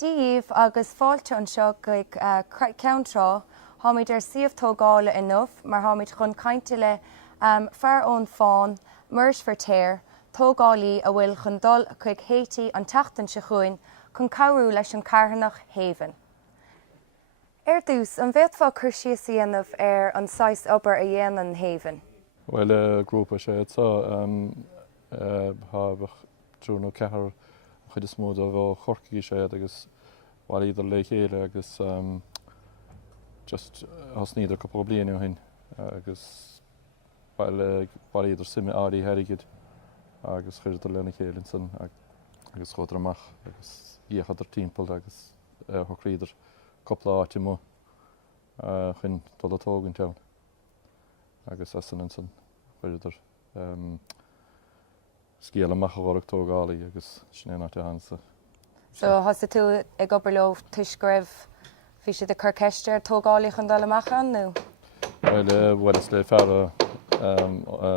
Díomh agus fáilte an seo go ceantrá, háid siomh tógála inmh, mar háid chun cainte le fear ón fáin, Muiris Firtéar, tógálaí a bhfuil chun dul chuig Haiti an tatan se chuin chun cabhrú leis an carthanach Haven. Dús, an bheith fá chuirsíos dhéanamh an 6 obair a dhéanaan Haven? Well, grúpa sé tá habh trúna cethar chud is mód a bh chorcaí sé agus bhil idir le chéile agus just has níidir go blianaú hin agus bhil idir sime áí herigid agus chuir lena chéilinn san agus chuidir amach agus íochad timppel agus thuríidir coppla áte mó chun dul atógaint teann agus san chuidir scéal amach bhach tógálaí agus snéana hansa. So has tú ag obair leo tuiscreibh bhí siad a chur tógálaí chun dul amachchan nó? Well, is le fearr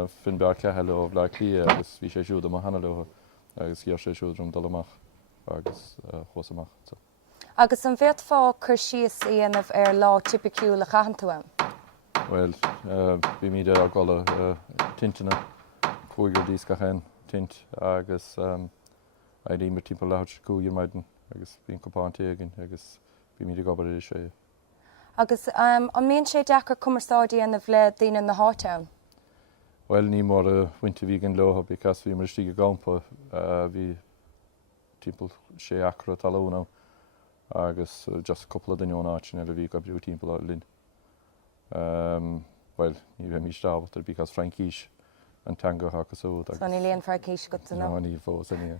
fin bear cethe le le clí agus bhí sé siúd am hena leo agus ghear sé siúdrum dul amach agus chós amach. Agus an bheith fá chuirsíos dhéanamh lá tipiciúil a chaithfean tú ann? Well, bhí míad ar gcolla tinteanna cúigear díos cachéin tint agus a dí mar timppla lehaid cúigear maidin agus bhíon copáintí agin agus bhí míad gobar é sé. Agus an mbeadh sé dechar cumarsáidí anamh le daoine na háiteann? Well, ní mór a bhainte bhí an lotha because bhí mar stíige gampa bhí timppla sé acra talúna agus just coppla daine áitin a bhí go brú timppla linn. Well, ní bheith mí stábhatar because Frankíis an teanga agus ó. So ní líon Frankíis go tú ná? Ní fós a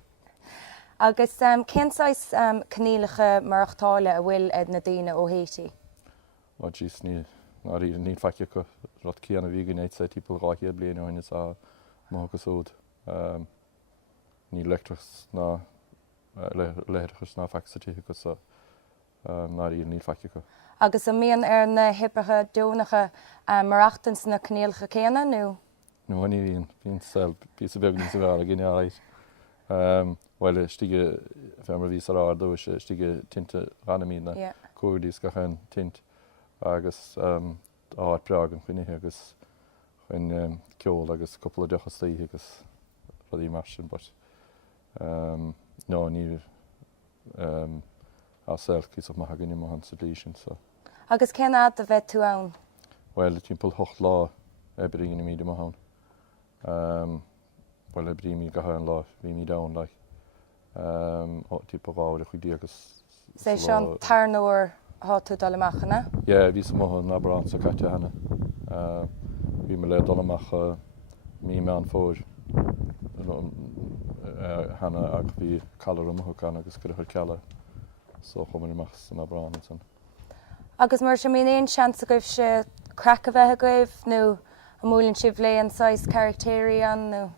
Agus cénsáis cnílacha marachtála a bhfuil na daoine ó Haiti? Well, jeez, ní faice go rud céanna bhígan éit sé timppla ráiche bliana óine a mágus ód. Ní lechtras ná leithchas ná feice tithe go ná ní faice go. Agus an míon na hippacha dúnacha marachtains na cníalcha céanna nó? No, ní bhíon bhíon sel bí a bebn sa bhar a gine áid. Well, stige femar vís ará dó stige tinte ranamína cuadís gachan tint agus áit preagan chuinethe agus chuin ceol agus coppla dechas taithe agus rudí mar sin, but no, ní á selcís of maith gine mohan sa blí sin. Agus céna a bheith tú ann? Well, timppla 8 lá ebrín na míide mohan. Well, ebrí mí gahan lá bhí mí dain le. Timppla gáir a chuidí agus. Sé sean tarnúir há tú dul amachchanna? Yeah, bhí sa mohan na brán sa caite hena. Bhí me le dul amach mí me an fóir hena ag bhí calar amachchan agus go chuir ceala so chumann amach san na brán san. Agus mar sem míon sean a goibh sé crack a bheith a goibh nó a múlann sibh le an 6 charactéirí an nó?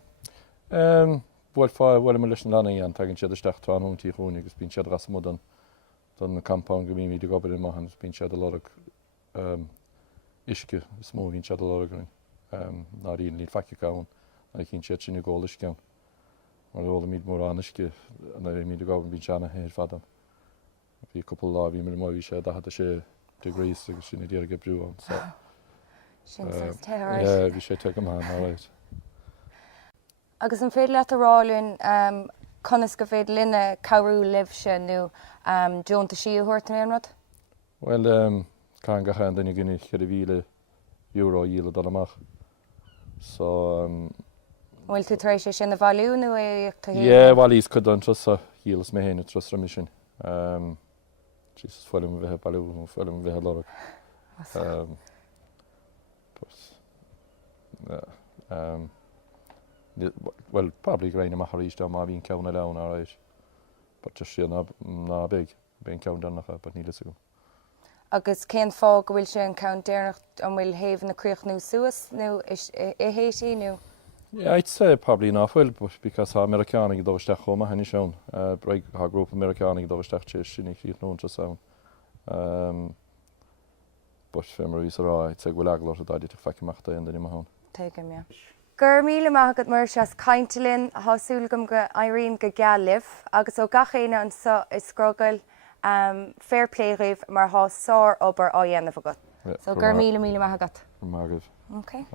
Bhfuil mar leis an lena an tagann siad isteach tá anúntaí chuúna agus bíonn siad ras mó don na campán go mí de gobar i maithan bíonn siad a lorug isce smó hín siad a lorugrin ná íon líon faice gáin na cín siad sin ggóla ceann. Mar bhla míad mór an isce na bhí míad gáin bíonn seanna héir fadam. Bhí cúpla lá bhí mar bhí sé dachad sé degrés agus sinna ddíar go brú an. Bhí sé te go man áráid. Agus an féad leat aráún conas go féad linne cabhrú libhse nó dúnta sí thuirta éonrad? Well, cá gachan daine gine chead €1,000 díle dul amach. So bhfuil tú taréis sé sin na bhailiú nó é? Yeah, bhailís chud an trosa dílas mé héna trosa mi sin. Jesus, fuilim bheitthe bailú fuilim bheitthe lorug. Well, probably grain amach ríiste má bhíon ceanna leann áráid. But just sé ná big, bíon ceann dannacha, but nílas go. Agus cén fá go bhfuil sé an ceann déarnacht an bhfuil héamh na críochnú suas nó i Haiti nó? Yeah, I'd say probably not well, but because ha Americanig dóisteach chuma henni sean, breig ha grŵp Americanig dóisteach sé sinnig ríth nún tra sawn. But femar vís ará, I'd say gwil aglor a daidit fecimachta yn dyn ni mahon. Teigem, yeah. Gur míle maithagad mar seas caintelinn tSúil go Irene go gealimh agus ó gachéine an so is Scrogall fair play roimh mar há sár obair á dhéanamh agat. So gur míle maith agat. Margaret. Okay.